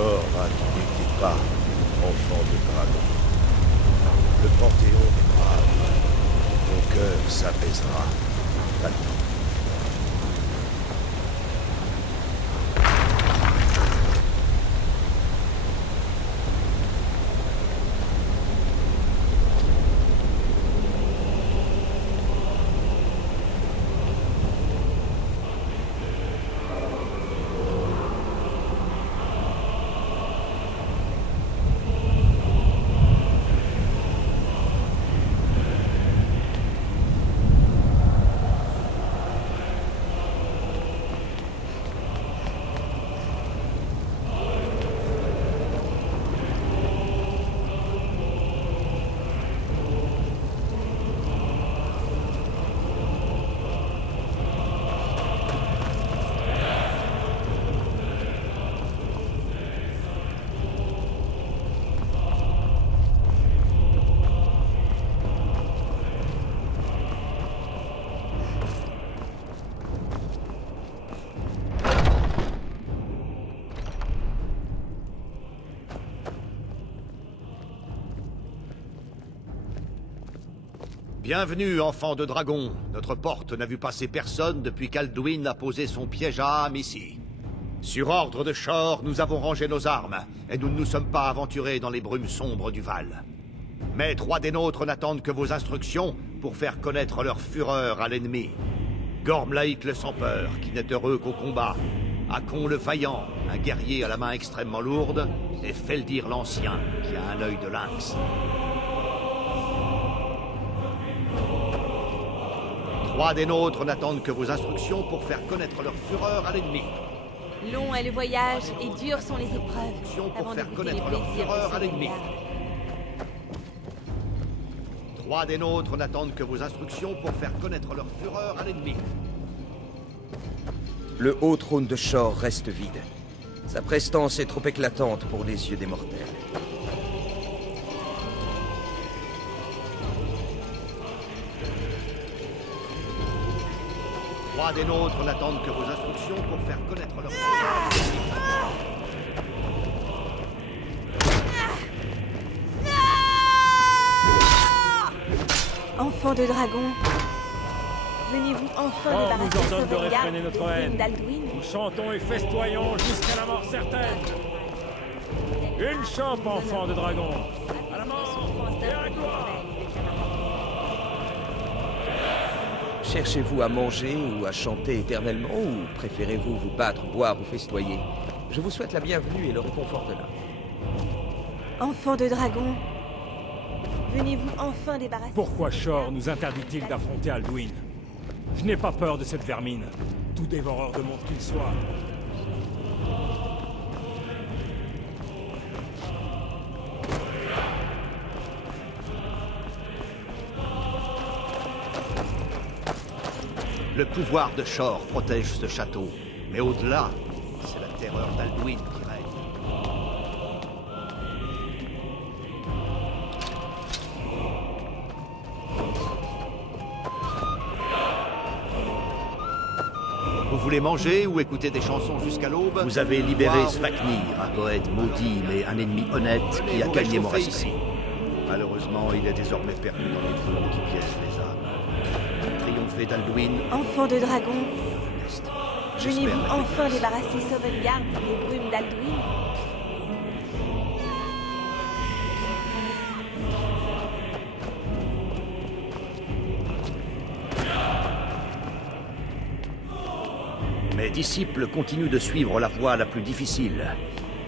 Thor, n'attendez pas, enfant de dragon. Le Panthéon est brave. Ton cœur s'apaisera. Maintenant. Bienvenue, enfant de dragon. Notre porte n'a vu passer personne depuis qu'Alduin a posé son piège à âme ici. Sur ordre de Shor, nous avons rangé nos armes, et nous ne nous sommes pas aventurés dans les brumes sombres du Val. Mais 3 des nôtres n'attendent que vos instructions pour faire connaître leur fureur à l'ennemi. Gormlaïk le sans-peur, qui n'est heureux qu'au combat. Hakon le vaillant, un guerrier à la main extrêmement lourde, et Feldir l'ancien, qui a un œil de lynx. 3 des nôtres n'attendent que vos instructions pour faire connaître leur fureur à l'ennemi. Long est le voyage et dures sont les épreuves. Pour Avant faire de goûter connaître les leur plaisirs fureur de à ce l'ennemi. monde. 3 des nôtres n'attendent que vos instructions pour faire connaître leur fureur à l'ennemi. Le haut trône de Shor reste vide. Sa prestance est trop éclatante pour les yeux des mortels. Trois des nôtres n'attendent que vos instructions pour faire connaître leur fureur à l'ennemi. Enfants de dragon, venez-vous enfin Or nous débarrasser ordonne de Sovngarde réfréner des notre brumes haine. d'Alduin? Nous chantons et festoyons jusqu'à la mort certaine. Une chope, enfant de dragon. À la mort et à la gloire. Cherchez-vous à manger ou à chanter éternellement, ou préférez-vous vous battre, boire ou festoyer? Je vous souhaite la bienvenue et le réconfort de l'âme. Enfants de dragon, venez-vous enfin débarrasser Pourquoi Shor Sovngarde nous interdit-il d'affronter Alduin? Je n'ai pas peur de cette vermine, tout dévoreur de monde qu'il soit. Le pouvoir de Shor protège ce château. Mais au-delà, c'est la terreur d'Alduin qui règne. Vous voulez manger ou écouter des chansons jusqu'à l'aube? Vous avez libéré Svaknir, un poète maudit mais un ennemi honnête qui a gagné mon respect. Malheureusement, il est désormais perdu dans les brumes qui piègent les âmes. Triompher d'Alduin, Enfants de dragon, Est. venez-vous J'espère enfin la débarrasser Sovngarde des brumes d'Alduin? Mes disciples continuent de suivre la voie la plus difficile.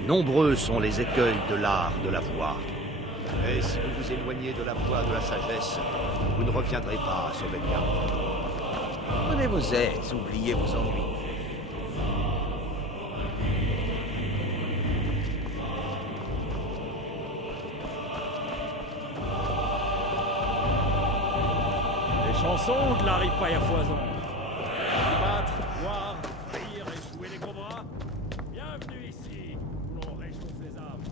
Nombreux sont les écueils de l'art de la voix. Mais si vous vous éloignez de la voie de la sagesse, vous ne reviendrez pas à Sovngarde. Prenez vos aises, oubliez vos ennuis. Des chansons ou de la ripaille à foison? Battre, boire, rire et jouer les gros bras? Bienvenue ici, où l'on réchauffe les âmes.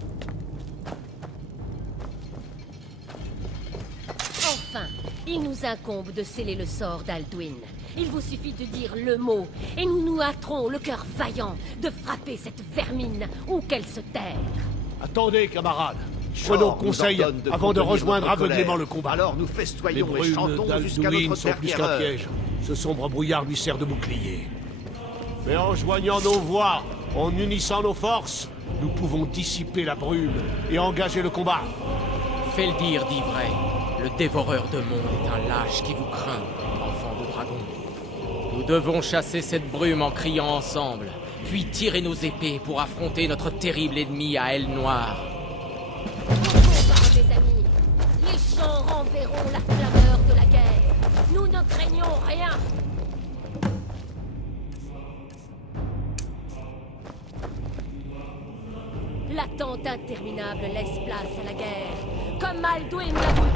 Enfin, il nous incombe de sceller le sort d'Alduin. Il vous suffit de dire le mot, et nous nous hâterons, le cœur vaillant, de frapper cette vermine, où qu'elle se terre. Attendez, camarades. Shor Prenons nous conseil ordonne de avant de contenir rejoindre notre aveuglément colère. le combat. Alors nous Les festoyons et brumes chantons jusqu'à d'Alduin notre sont plus qu'un terre. piège. Ce sombre brouillard lui sert de bouclier. Mais en joignant nos voix, en unissant nos forces, nous pouvons dissiper la brume et engager le combat. Feldir dit vrai. Le dévoreur de monde est un lâche qui vous craint, enfant de dragon. Nous devons chasser cette brume en criant ensemble, puis tirer nos épées pour affronter notre terrible ennemi à aile noire. Au combat, mes amis. Les chants renverront la clameur de la guerre. Nous ne craignons rien. L'attente interminable laisse place à la guerre, comme Alduin l'a voulu.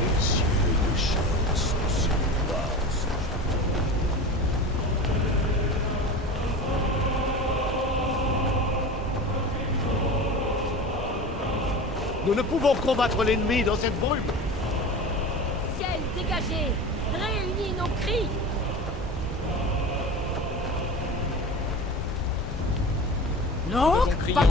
Les yeux de Shor sont sur toi en ce jour. Nous ne pouvons combattre l'ennemi dans cette brume. Ciel dégagé, réunis nos cris. Non, pas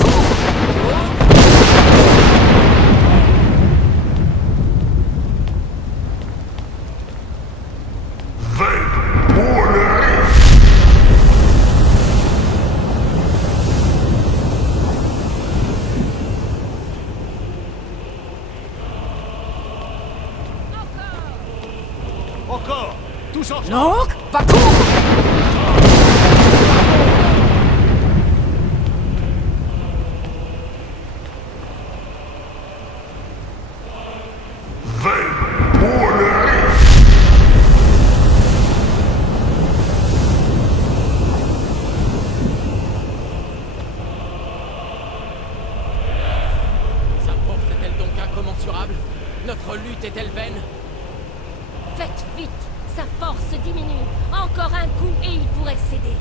Encore. Tous ensemble. Non, pas Sa force est-elle donc incommensurable? Notre lutte est-elle vaine? Faites vite, sa force diminue. Encore un coup et il pourrait céder.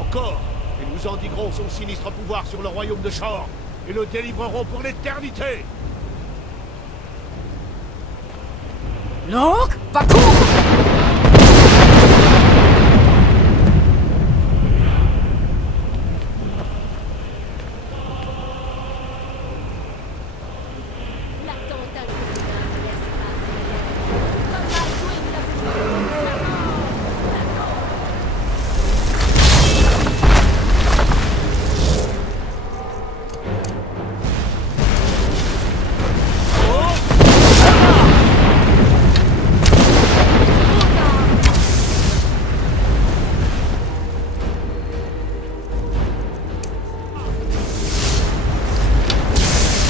Encore. Et nous endiguerons son sinistre pouvoir sur le royaume de Shor. Et le délivrerons pour l'éternité. Non, pas L'attente interminable laisse place à la guerre, comme Alduin l'a voulu. Sa mort,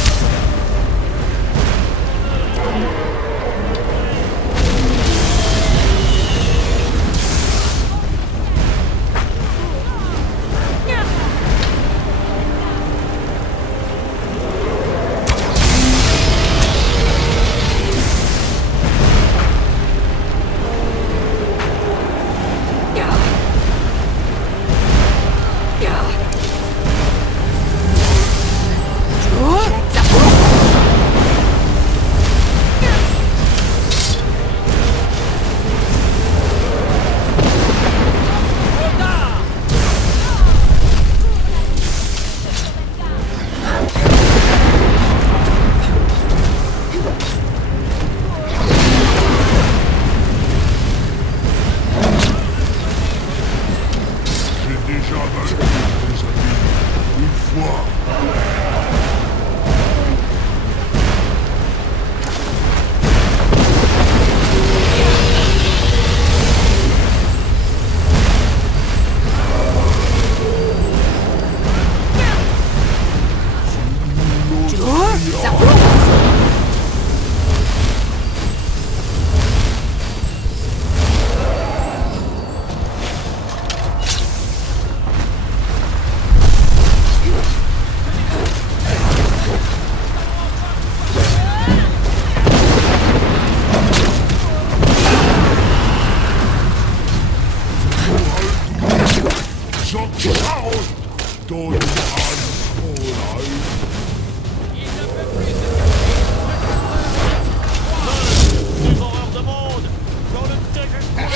la mort. J'ai déjà vaincu tes amis une fois. Donne an Fräulein. Il ne peut plus se Dévoreur de monde, dans le désespoir.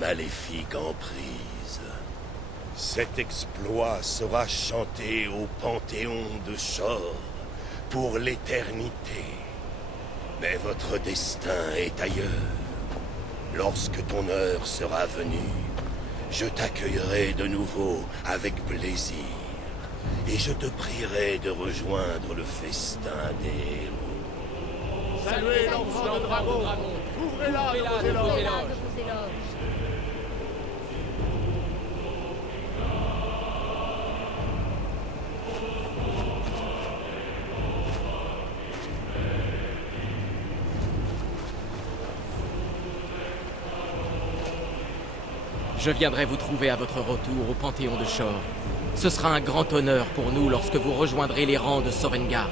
Maléfique emprise. Cet exploit sera chanté au Panthéon de Shor pour l'éternité. Mais votre destin est ailleurs. Lorsque ton heure sera venue, je t'accueillerai de nouveau avec plaisir. Et je te prierai de rejoindre le festin des héros. Saluez l'enfant de dragon. Ouvrez-la de vos éloges. Je viendrai vous trouver à votre retour au Panthéon de Shor. Ce sera un grand honneur pour nous lorsque vous rejoindrez les rangs de Sovngarde.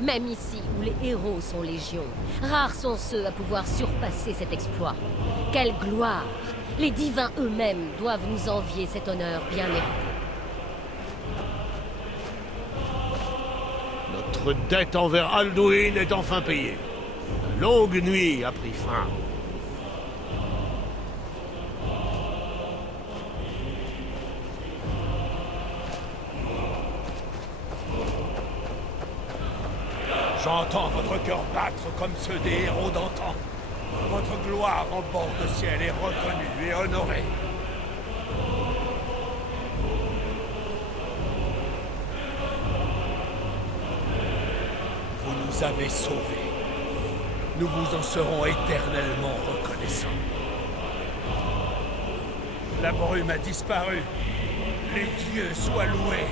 Même ici, où les héros sont légion, rares sont ceux à pouvoir surpasser cet exploit. Quelle gloire! Les divins eux-mêmes doivent nous envier cet honneur bien mérité. Notre dette envers Alduin est enfin payée. La longue nuit a pris fin. J'entends votre cœur battre comme ceux des héros d'antan. Votre gloire en bord de ciel est reconnue et honorée. Vous nous avez sauvés. Nous vous en serons éternellement reconnaissants. La brume a disparu. Les dieux soient loués.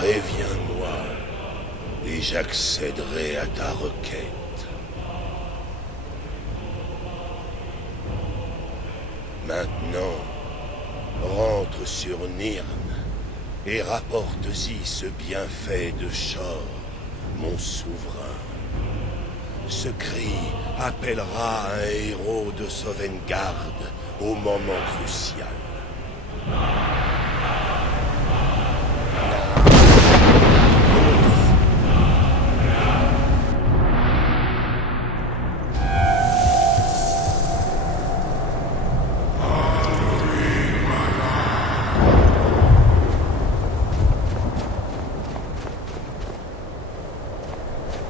Préviens-moi, et j'accéderai à ta requête. Maintenant, rentre sur Nirn et rapporte-y ce bienfait de Shor, mon souverain. Ce cri appellera un héros de Sovngarde au moment crucial.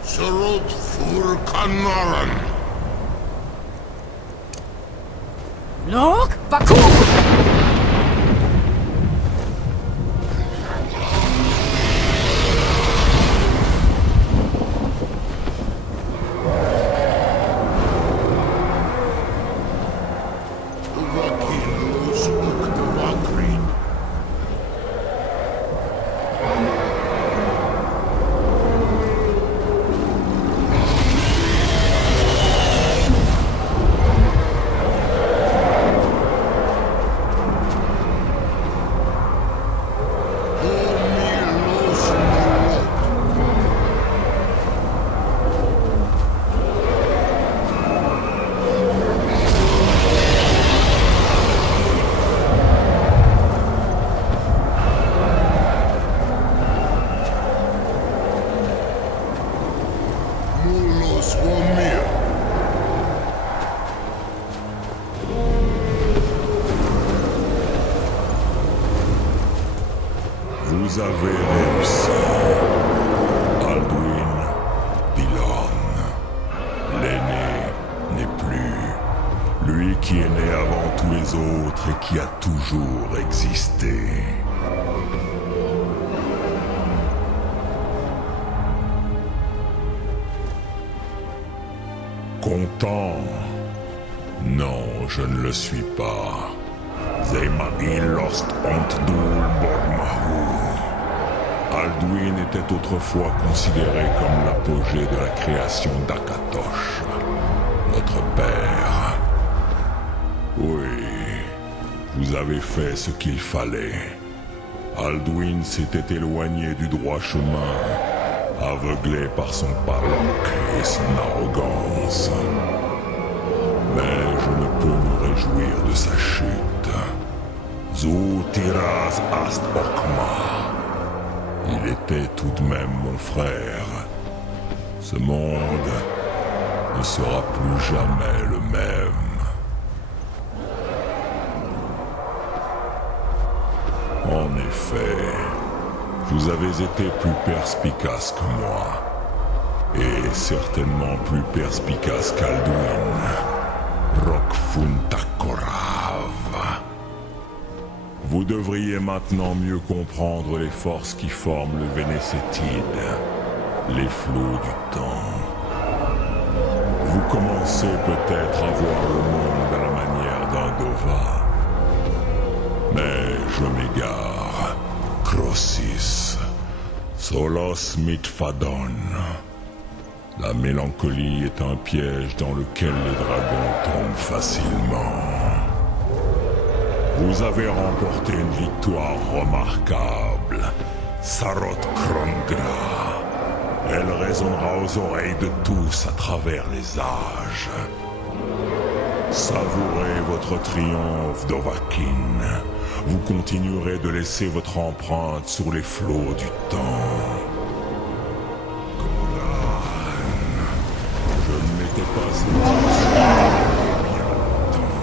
Surut Furkanaran. Nok Baku! Vakilus Uktavakri. Mulos Womir. Vous avez réussi. Alduin Dillon. L'aîné n'est plus. Lui qui est né avant tous les autres et qui a toujours existé. Content? Non, je ne le suis pas. Zeimail lost Ontdul Bormahu. Alduin était autrefois considéré comme l'apogée de la création d'Akatosh, notre père. Oui, vous avez fait ce qu'il fallait. Alduin s'était éloigné du droit chemin, aveuglé par son parloc et son arrogance. Mais je ne peux me réjouir de sa chute. Zoutiraz Ast Okma. Il était tout de même mon frère. Ce monde ne sera plus jamais le même. En effet, vous avez été plus perspicace que moi. Et certainement plus perspicace qu'Alduin. Rokfuntakorav. Vous devriez maintenant mieux comprendre les forces qui forment le Vénécétide, les flots du temps. Vous commencez peut-être à voir le monde à la manière d'un Dova. Mais je m'égare. Crossis. Solos mitfadon. La mélancolie est un piège dans lequel les dragons tombent facilement. Vous avez remporté une victoire remarquable. Sarot Krongra. Elle résonnera aux oreilles de tous à travers les âges. Savourez votre triomphe, Dovahkiin. Vous continuerez de laisser votre empreinte sur les flots du temps. Je ne m'étais pas senti si bien longtemps.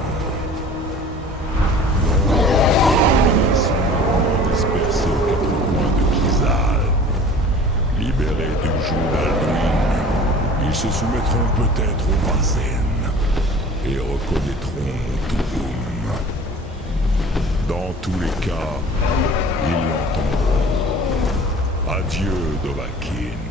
Dispersés aux quatre coins de Kizal, libérés du joug d'Alduin, ils se soumettront peut-être au Vazen et reconnaîtront Tulum. Dans tous les cas, ils l'entendront. Adieu, Dovahkiin.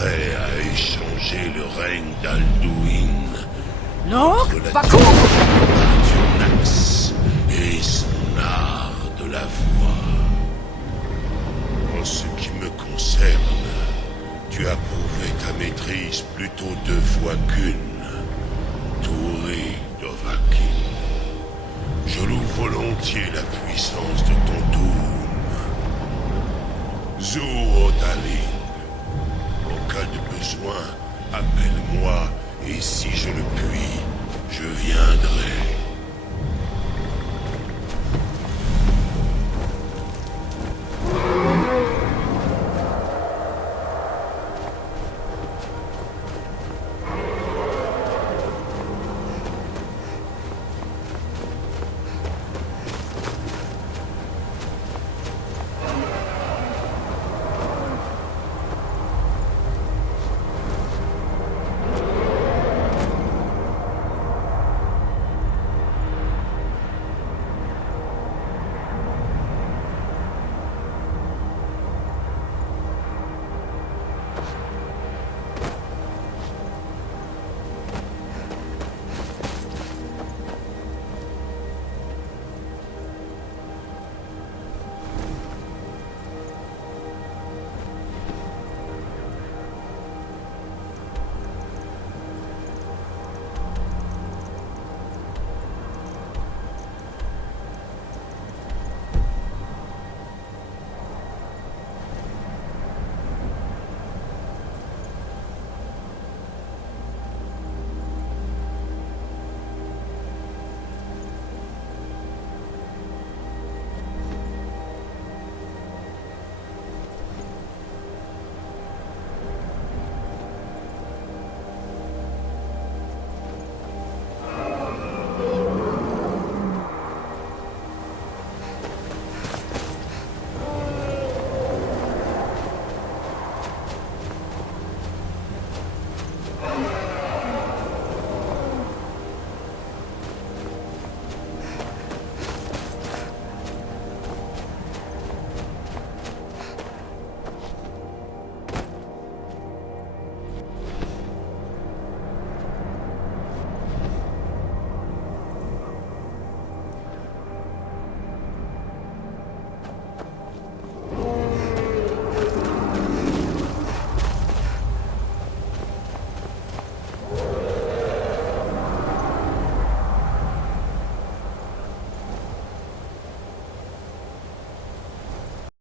prêt à échanger le règne d'Alduin Lork contre la Baku Arthurnax et son art de la voix. En ce qui me concerne, tu as prouvé ta maîtrise plutôt 2 fois qu'une. Touri Dovahkiin. Je loue volontiers la puissance de ton doom. Zu-Otaling. En cas de besoin, appelle-moi, et si je le puis, je viendrai.